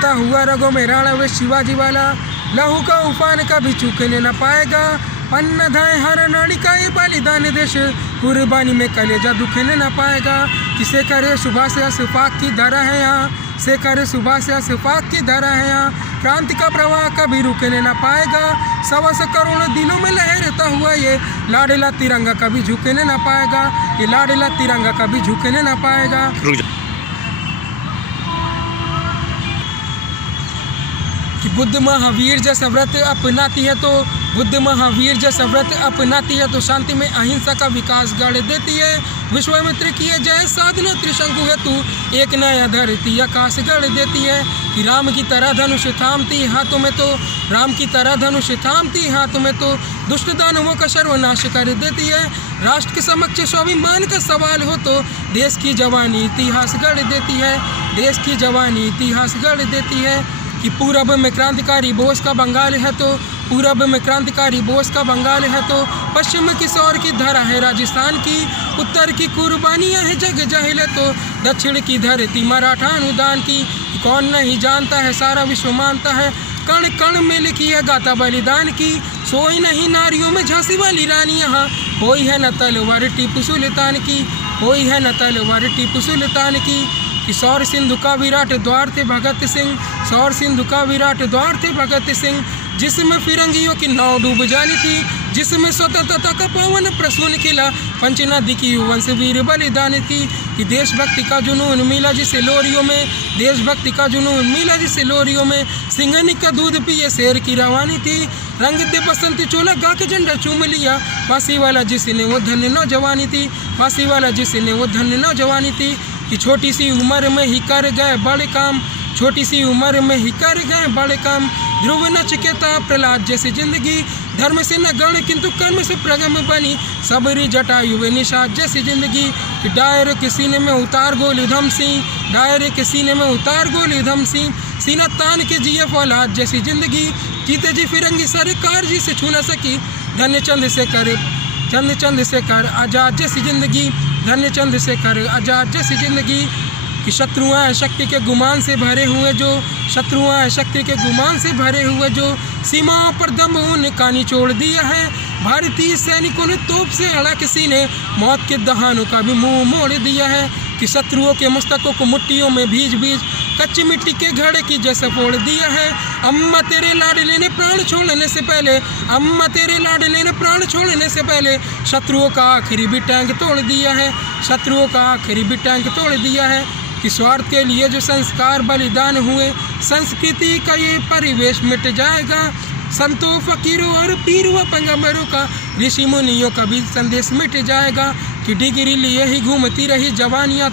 बहता हुआ रगों में राणा वे शिवाजी वाला, लहू का उफान कभी चूकने न पाएगा। अन्न धाय हर नाड़ी का ये बलिदान देश, कुर्बानी में कलेजा दुखने न पाएगा। किसे करे सुबह से अशफाक की धारा है यहाँ, से करे सुबह से अशफाक की धारा है यहाँ। क्रांति का प्रवाह कभी रुकने न पाएगा। 125 करोड़ दिलों में लहरता हुआ ये लाडला तिरंगा कभी झुकने न पाएगा। ये लाडला तिरंगा कभी झुकने न पाएगा। कि बुद्ध महावीर जैसा व्रत अपनाती है तो, बुद्ध महावीर जैसा व्रत अपनाती है तो शांति में अहिंसा का विकास गढ़ देती है। विश्वामित्र की जय साधना त्रिशंकु है तू, एक नया धरती आकाश गढ़ देती है। कि राम की तरह धनुष थामती हाथों में तो, राम की तरह धनुष थामती हाथों में तो दुष्ट दानवों का सर्वनाश कर देती है। राष्ट्र के समक्ष स्वाभिमान का सवाल हो तो देश की जवानी इतिहास गढ़ देती है। देश की जवानी इतिहास गढ़ देती है। कि पूरब में क्रांतिकारी बोस का बंगाल है तो, पूरब में क्रांतिकारी बोस का बंगाल है तो पश्चिम की किशोर की धरा है राजस्थान की। उत्तर की कुर्बानियां है जग जाहिल तो, दक्षिण की धरती मराठा अनुदान की। कौन नहीं जानता है सारा विश्व मानता है, कण कण में लिखी है गाथा बलिदान की। सोई नहीं नारियों में झांसी वाली रानी यहाँ, कोई है न तलवार टीपू सुल्तान की, कोई है न तलवार टीपू सुल्तान की। कि सौर सिंधु का विराट द्वार थे भगत सिंह, सौर सिंधु का विराट द्वार थे भगत सिंह। जिसमें फिरंगियों की नाव डूब जानी थी, जिसमें स्वतंत्रता का पवन प्रसून खिला, पंच नदी की वंश वीर बलिदान थी। कि देशभक्ति का जुनून मिला जिसे लोरियों में, देशभक्ति का जुनून मिला जिसे लोरियों में। सिंघनी का दूध पिए शेर की रवानी थी, रंग दे बसंती चोला गा के झंडा चूम लिया। फांसी वाला जिसने वो धन्य नौजवानी थी, फांसी वाला जिसने वो धन्य नौजवानी थी। कि छोटी सी उम्र में ही कर गए बड़े काम, छोटी सी उम्र में ही कर गए बड़े काम। ध्रुव नचिकेता प्रहलाद जैसी जिंदगी, धर्म से न गण किंतु कर्म से प्रगम बनी। सबरी जटायु वे निषाद जैसी जिंदगी। कि डायर के सीने में उतार गोली धम सिंह, डायर के सीने में उतार गोली धम सिंह। सीना तान के जिये फौलाद जैसी जिंदगी, जीते जी फिरंगी सरकार जी से छू न सकी। धन्य चंद्र से कर आजाद जैसी जिंदगी, धन्य चंद्र से कर आजाद जैसी जिंदगी। कि शत्रुआं शक्ति के गुमान से भरे हुए जो, शत्रुआं शक्ति के गुमान से भरे हुए जो, सीमाओं पर दम उनका निचोड़ दिया है। भारतीय सैनिकों ने तोप से अड़ा के सीने, मौत के दहानों का भी मुंह मोड़ दिया है। कि शत्रुओं के मस्तकों को मुट्ठियों में भीज भीज कच्ची मिट्टी के घड़े की जैसा फोड़ दिया है। अम्मा तेरे लाडले ने प्राण छोड़ने से पहले, अम्मा तेरे लाडले ने प्राण छोड़ने से पहले शत्रुओं का आखिरी भी टैंक तोड़ दिया है, शत्रुओं का आखिरी भी टैंक तोड़ दिया है। कि स्वार्थ के लिए जो संस्कार बलिदान हुए, संस्कृति का ये परिवेश मिट जाएगा। संतों फकीरों और पीर व पैगंबरों का, ऋषि मुनियों का भी संदेश मिट जाएगा। कि डिग्री लिए ही घूमती रही जवानियाँ।